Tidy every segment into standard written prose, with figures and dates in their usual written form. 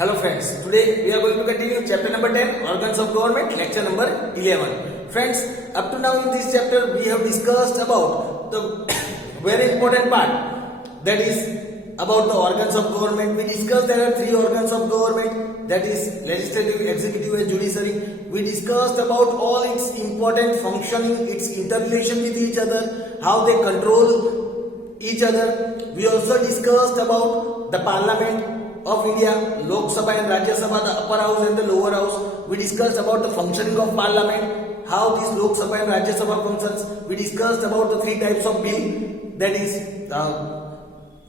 Hello friends, today we are going to continue chapter number 10, organs of government, lecture number 11. Friends, up to now in this chapter we have discussed about the very important part, that is about the organs of government. We discussed there are three organs of government, that is legislative, executive and judiciary. We discussed about all its important functioning, its interrelation with each other, how they control each other. We also discussed about the parliament of India, Lok Sabha and Rajya Sabha, the upper house and the lower house. We discussed about the functioning of parliament, how this Lok Sabha and Rajya Sabha functions. We discussed about the three types of bill, that is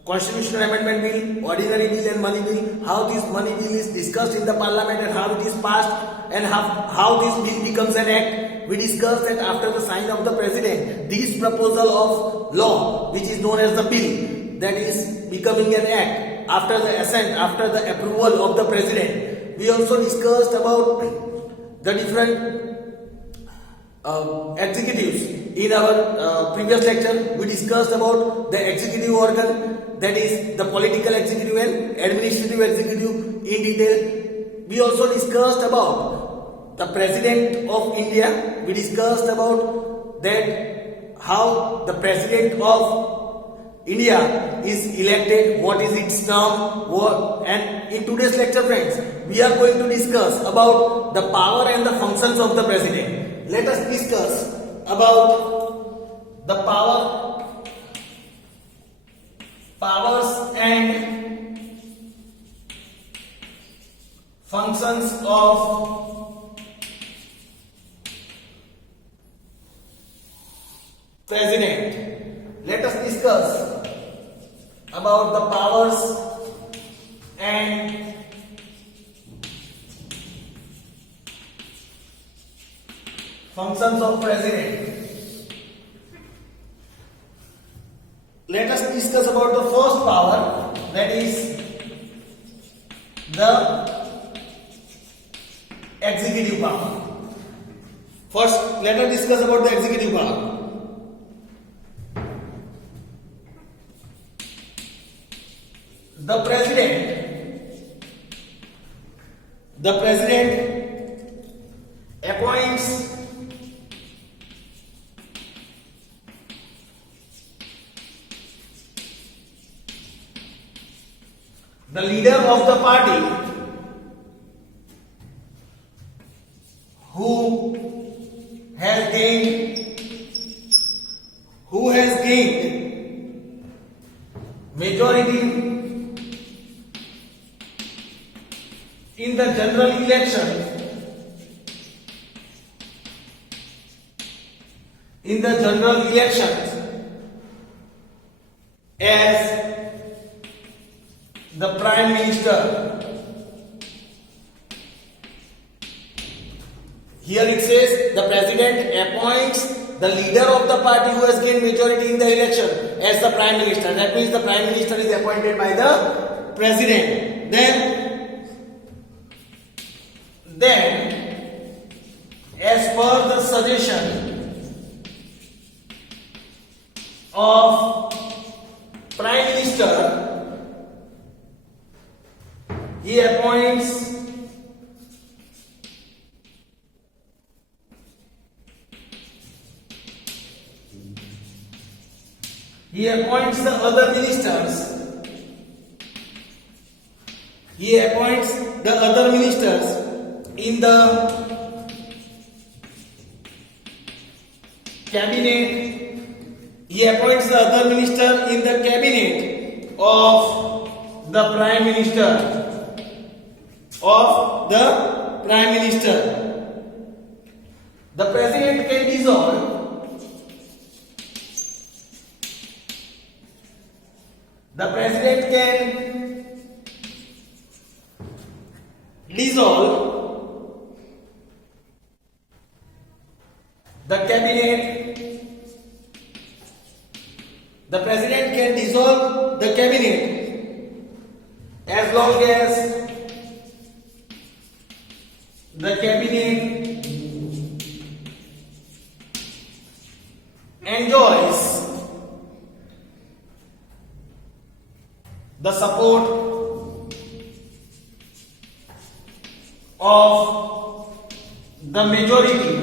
constitutional amendment bill, ordinary bill and money bill. How this money bill is discussed in the parliament and how it is passed, and how this bill becomes an act. We discussed that after the sign of the president, this proposal of law, which is known as the bill, that is becoming an act after the assent, after the approval of the president. We also discussed about the different executives. In our previous lecture, we discussed about the executive organ, that is the political executive and administrative executive in detail. We also discussed about the president of India. We discussed about that how the president of India is elected, what is its term, and in today's lecture, friends, we are going to discuss about the power and the functions of the president. Let us discuss about the powers and functions of president. Let us discuss about the powers and functions of president. Let us discuss about the first power, that is the executive power. First, let us discuss about the executive power. The president appoints the leader of the party who has gained majority in the general elections, as the prime minister. Here it says the president appoints the leader of the party who has gained majority in the election as the prime minister. That means the prime minister is appointed by the president. Then, as per the suggestion of Prime Minister, he appoints the other ministers. He appoints the other ministers in the cabinet. He appoints the other minister in the cabinet of the prime minister. The president can dissolve the cabinet. The president can dissolve the cabinet as long as the cabinet enjoys the support of the majority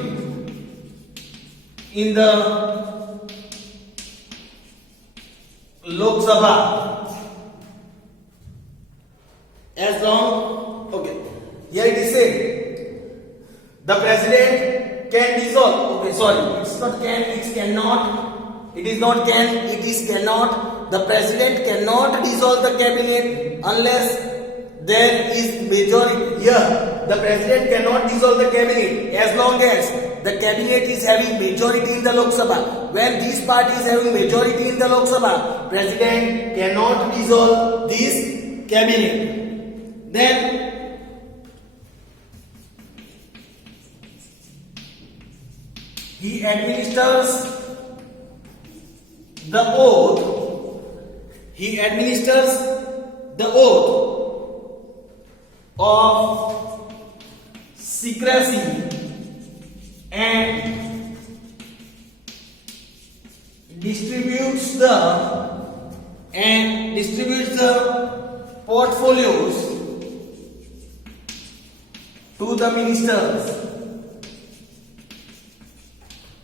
in the Lok Sabha, as long, okay, here it is said the president can dissolve, okay, sorry, it's not can, it's cannot, it is not can, it is cannot. The president cannot dissolve the cabinet unless there is majority. Here the president cannot dissolve the cabinet as long as the cabinet is having majority in the Lok Sabha. When this party is having majority in the Lok Sabha, president cannot dissolve this cabinet. Then he administers the oath. He administers the oath of secrecy and distributes the portfolios to the ministers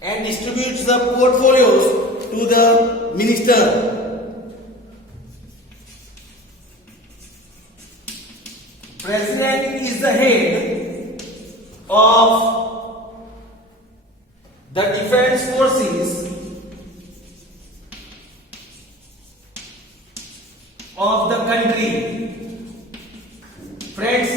and distributes the portfolios to the minister. President is the head of the defense forces of the country. Friends,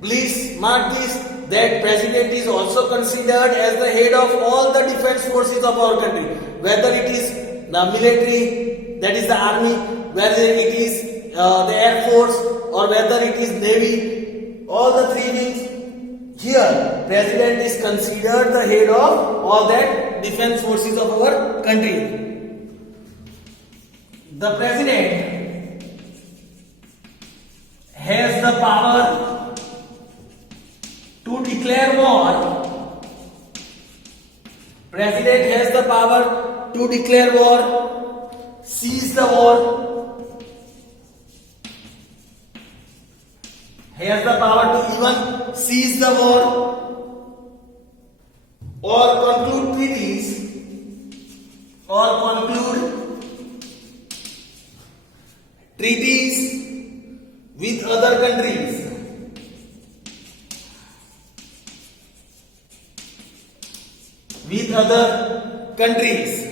please mark this, that president is also considered as the head of all the defense forces of our country, whether it is the military, that is the army, whether it is the air force, or whether it is navy, all the three wings. Here president is considered the head of all that defense forces of our country. The president has the power to declare war. President has the power to declare war, cease the war, has the power to even cease the war or conclude treaties with other countries.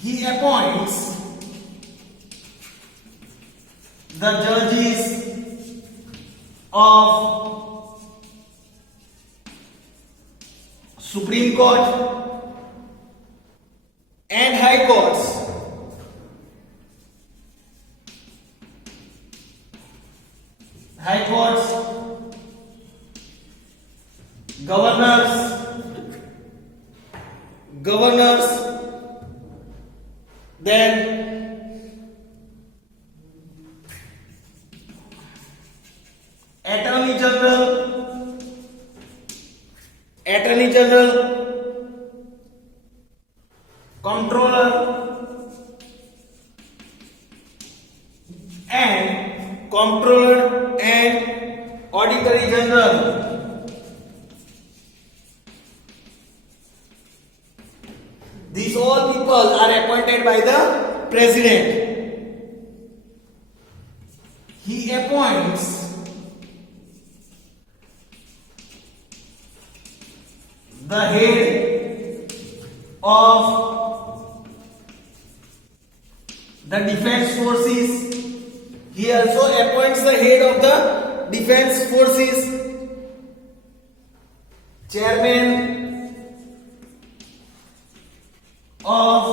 He appoints the judges of Supreme Court and High Courts. Governors, then Attorney General, Comptroller and Auditor General. These all people are appointed by the president. He appoints the head of the defense forces. He also appoints the head of the defense forces, chairman of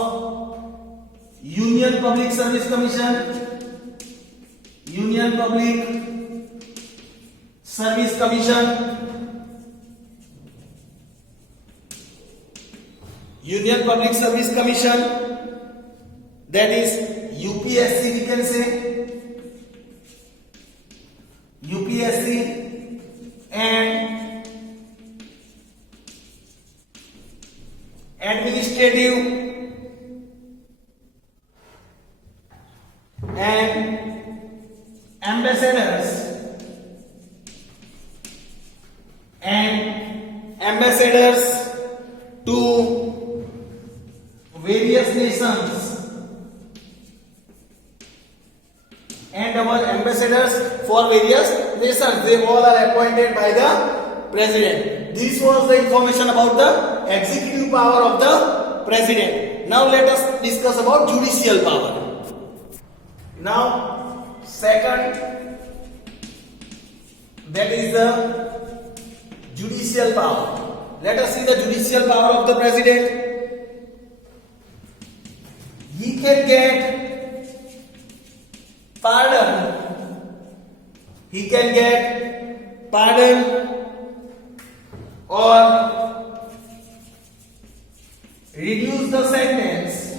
Union Public Service Commission, Union Public Service Commission, Union Public Service Commission, that is UPSC, we can say UPSC, and administrative and ambassadors and ambassadors to various nations, and our ambassadors for various nations, they all are appointed by the president. This was the information about the executive power of the president. Now let us discuss about judicial power. Now second, that is the judicial power. Let us see the judicial power of the president. He can get pardon. He can get pardon or reduce the sentence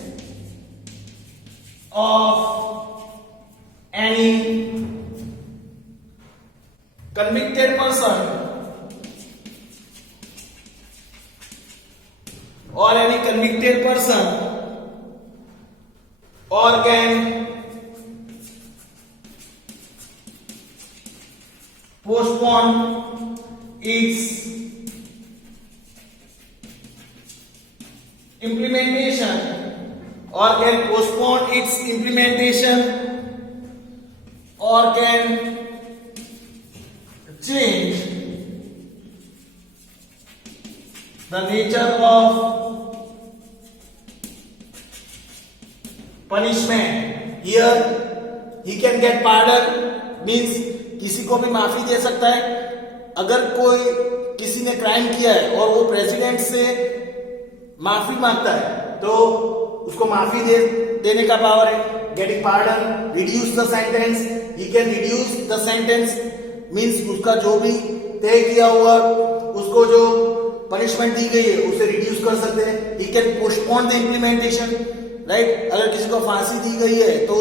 of any convicted person or any convicted person, or can postpone its implementation, or can postpone its implementation, or can change the nature of punishment. Here he can get pardon, means किसी को भी माफी दे सकता है. अगर कोई किसी ने क्राइम किया है और वो प्रेसिडेंट से माफी मांगता है तो उसको माफी देने का पावर है. Getting pardon, reduce the sentence, he can reduce the sentence, means उसका जो भी तय किया हुआ, उसको जो पनिशमेंट दी गई है उसे रिड्यूस कर सकते हैं. He can postpone the implementation, right. अगर किसी को फांसी दी गई है तो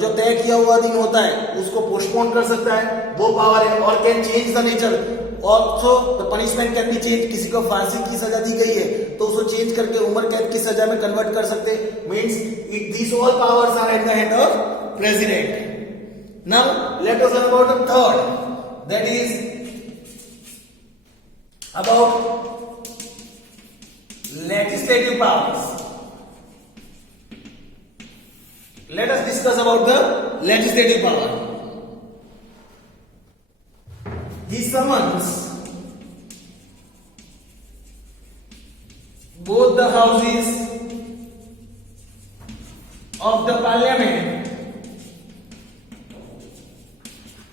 जो तय किया हुआ दिन होता है उसको पोस्टपोन कर सकता है, वो पावर है. और can change the nature, also the punishment can be change. किसी को फांसी की सजा दी गई है तो उसको चेंज करके उम्र कैद की सजा में कन्वर्ट कर सकते हैं. Means it this all powers are in the hand of president. Now let us learn about the third, that is about legislative powers. Let us discuss about the legislative power. He summons both the houses of the parliament.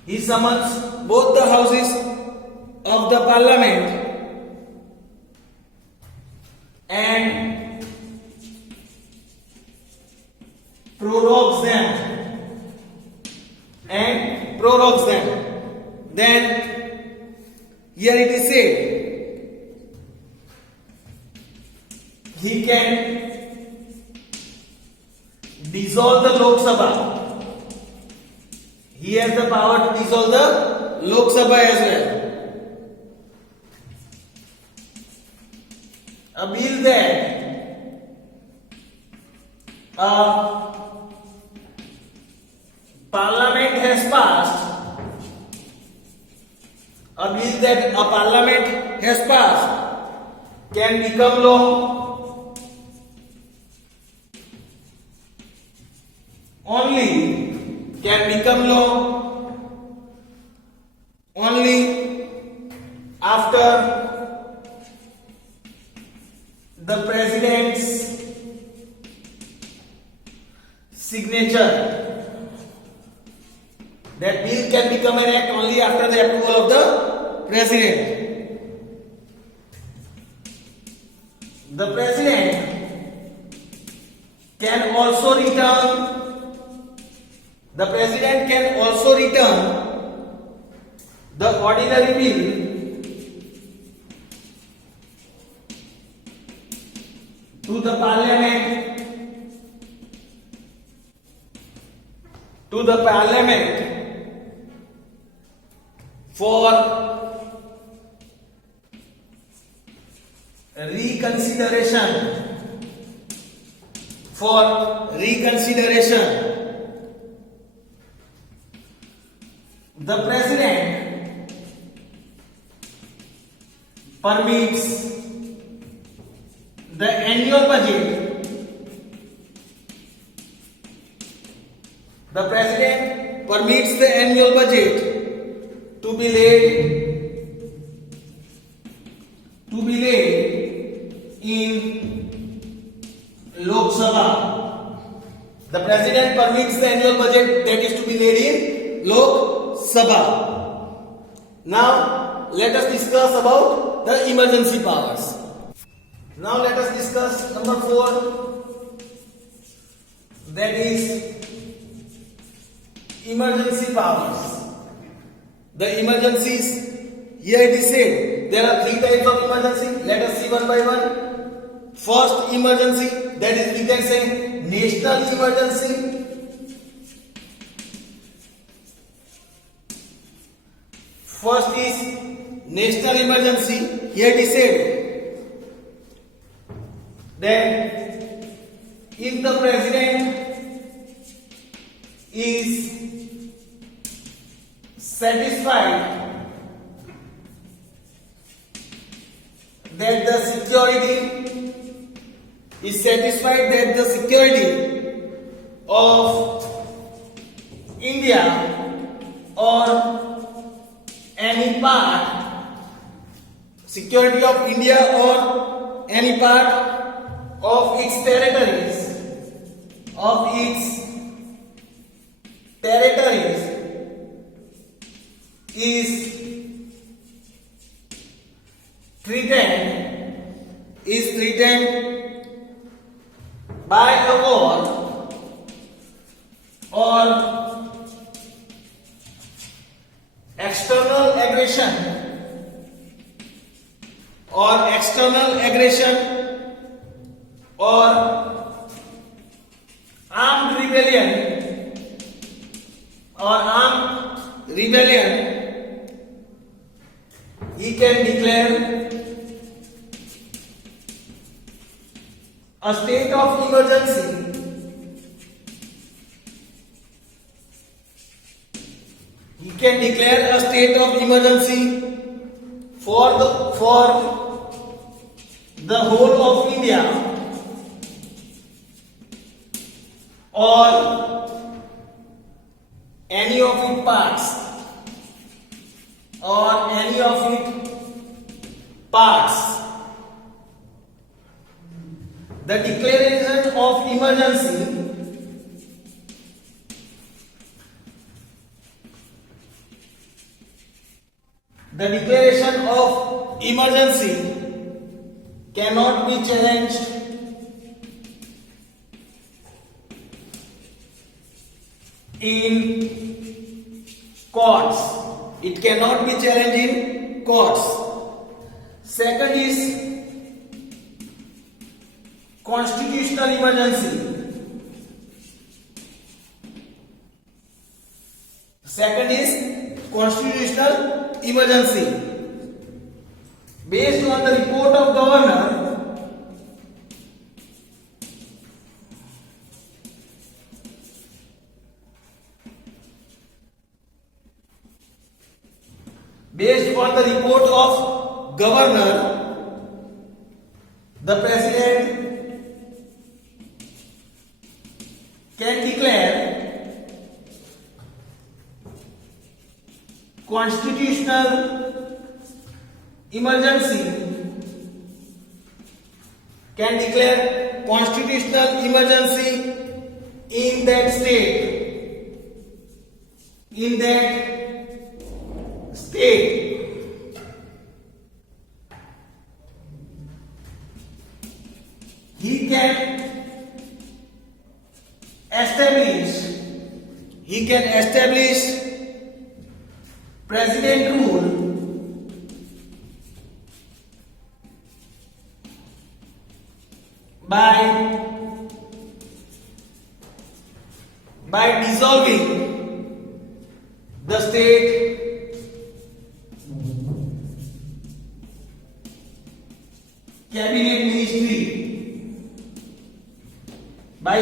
He summons both the houses of the parliament and prorogues them. Then here it is said he can dissolve the Lok Sabha. He has the power to dissolve the Lok Sabha as well. A bill that parliament has passed, a bill that a parliament has passed can become law only after the president's signature. That bill can become an act only after the approval of the president. The president can also return the ordinary bill to the parliament for reconsideration. The president permits the annual budget. The president permits the annual budget to be laid in Lok Sabha. The president permits the annual budget that is to be laid in Lok Sabha. Now let us discuss about the emergency powers. Now let us discuss number 4, that is emergency powers. The emergencies, here it is said there are 3 types of emergency. Let us see one by one. First emergency, that is we can say national emergency. First is national emergency. Here it is said that if the president is satisfied that the security of India or any part, security of India or any part of its territories, is threatened by a war or external aggression or armed rebellion, he can declare a state of emergency. He can declare a state of emergency for the whole of India or any of its parts. The declaration of emergency cannot be challenged in courts. It cannot be challenged in courts. Second is constitutional emergency. Based on the report of governor, the president can declare constitutional emergency in that state. He can establish president rule by dissolving the state cabinet ministry. By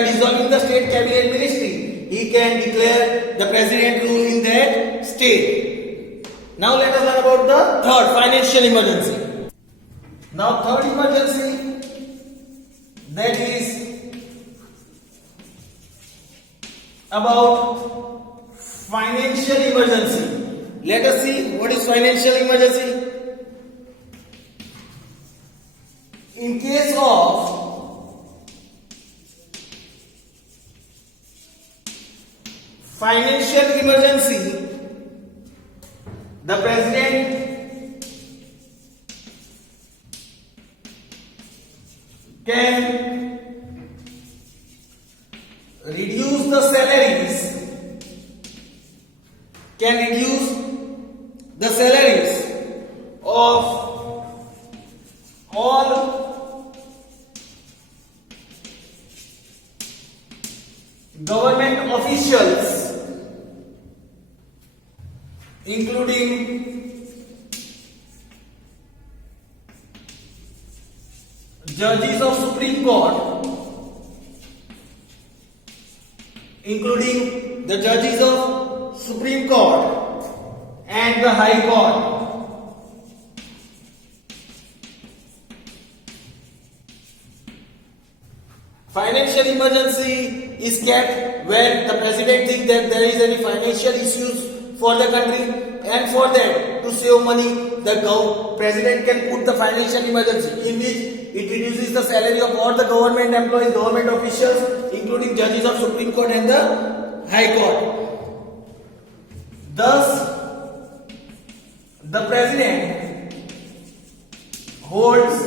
dissolving the state cabinet ministry, he can declare the president rule in that state. Now let us learn about about the third financial emergency. Now third emergency, that is about financial emergency. Let us see what is financial emergency. In case of financial emergency, the president can reduce the salaries, of all government officials, including judges of Supreme Court, including the judges of Supreme Court and the High Court. Financial emergency is kept when the president thinks that there is any financial issues for the country, and for that, to save money, the president can put the financial emergency in which it reduces the salary of all the government employees, government officials, including judges of Supreme Court and the High Court. Thus, the president holds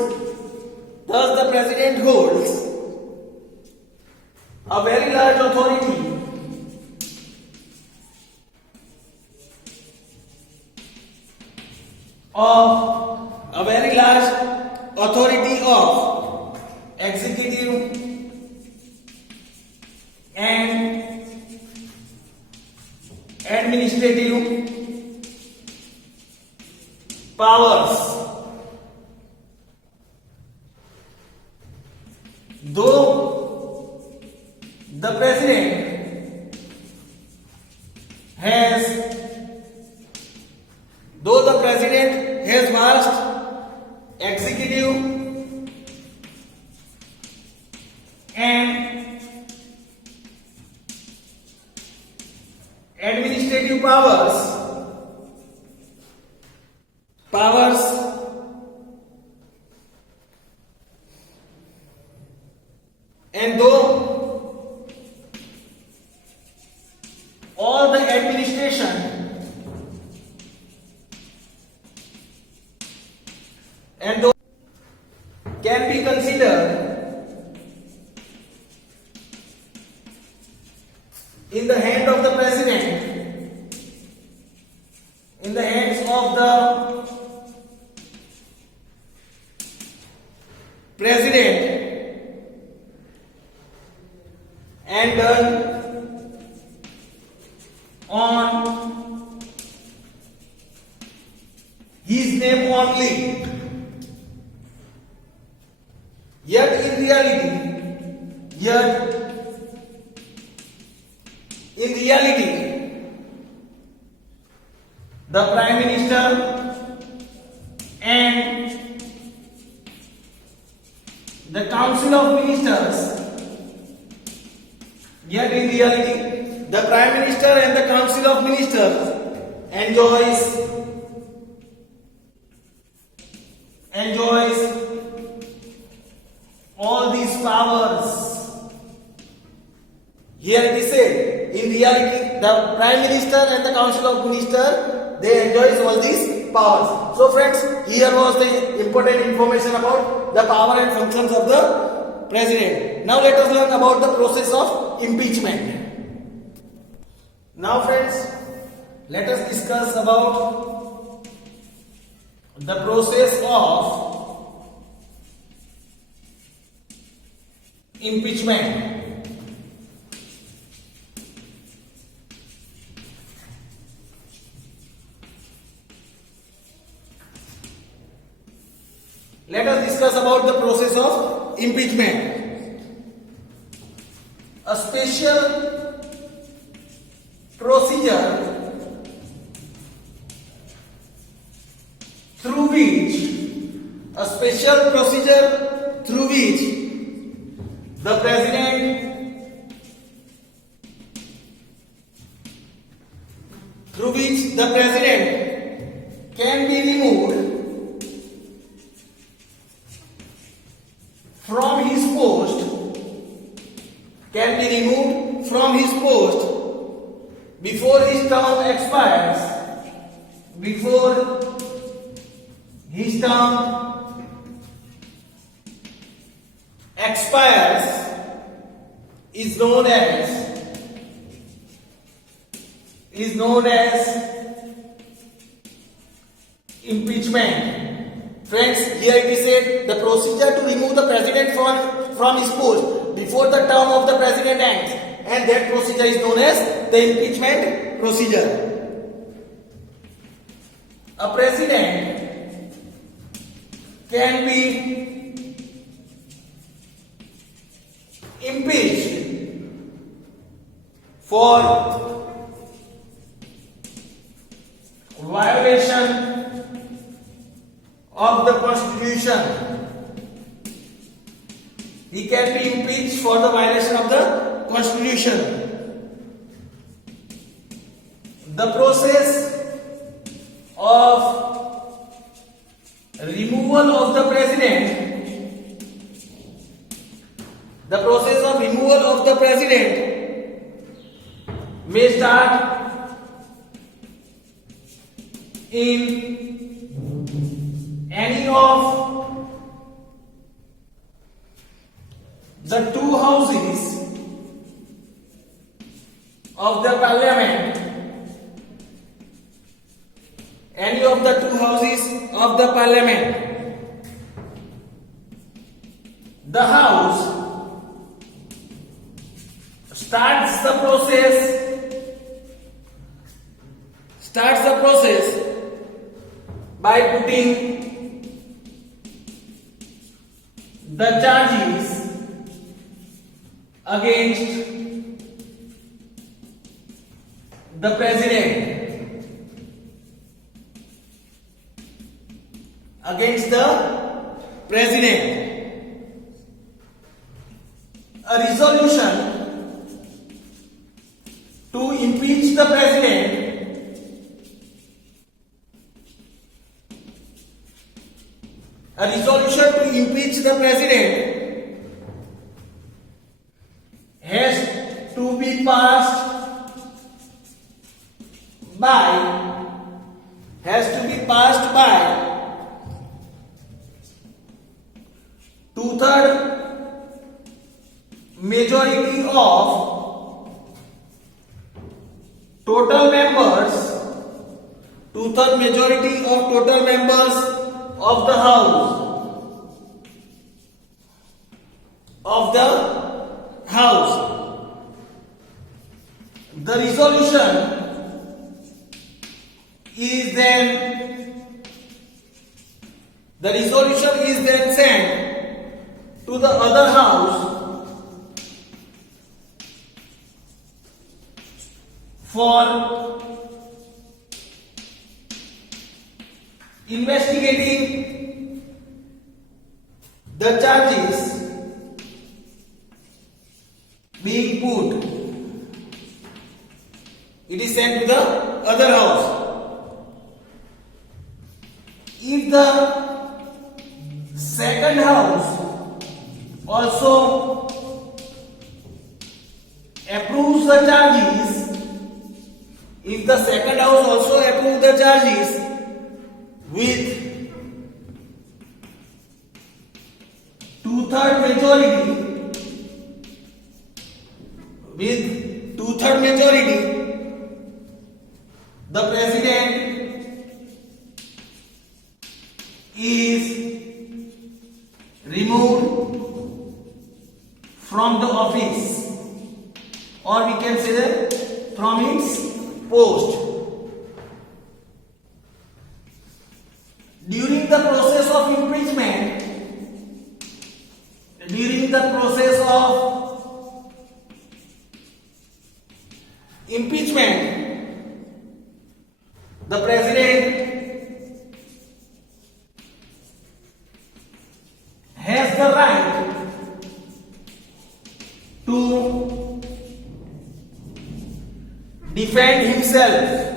a very large authority of executive and administrative powers. Though the president has vast executive and administrative powers, and though all the administration and though can be considered in the hand of the president, in the hands of the president, and done on his name only. Yet in reality, the Prime Minister and the Council of Ministers, yet in reality, the Prime Minister and the Council of Ministers enjoys all these powers. Here it is said, in reality, the Prime Minister and the Council of Ministers, they enjoys all these powers. So friends, here was the important information about the power and functions of the President. Now let us learn about the process of impeachment. Now friends, let us discuss about the process of impeachment. Let us discuss about the process of impeachment. A special procedure through which a special procedure through which the president can be removed from his post before his term expires is known as impeachment. Friends, here it is said the procedure to remove the president from his post before the term of the president ends, and that procedure is known as the impeachment procedure. A president can be impeached for violation of the Constitution. He can be impeached for the violation of the Constitution. The process of removal of the president may start in any of the two houses of the parliament. The house starts the process by putting the charges against the president. A resolution to impeach the president has to be passed by two-third majority of total members of the house. The resolution is then sent to the other house for investigating the charges being put. It is sent to the other house. If the second house also approves the charges, with two-third majority, the president is removed from the office, or we can say that from its post. During the process of impeachment, the president defend himself.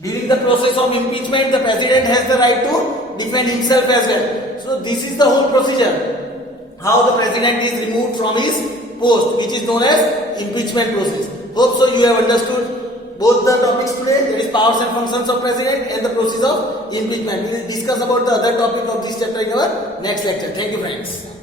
During the process of impeachment, the president has the right to defend himself as well. So this is the whole procedure. How the president is removed from his post, which is known as impeachment process. Hope so you have understood both the topics today, that is powers and functions of president and the process of impeachment. We will discuss about the other topic of this chapter in our next lecture. Thank you friends.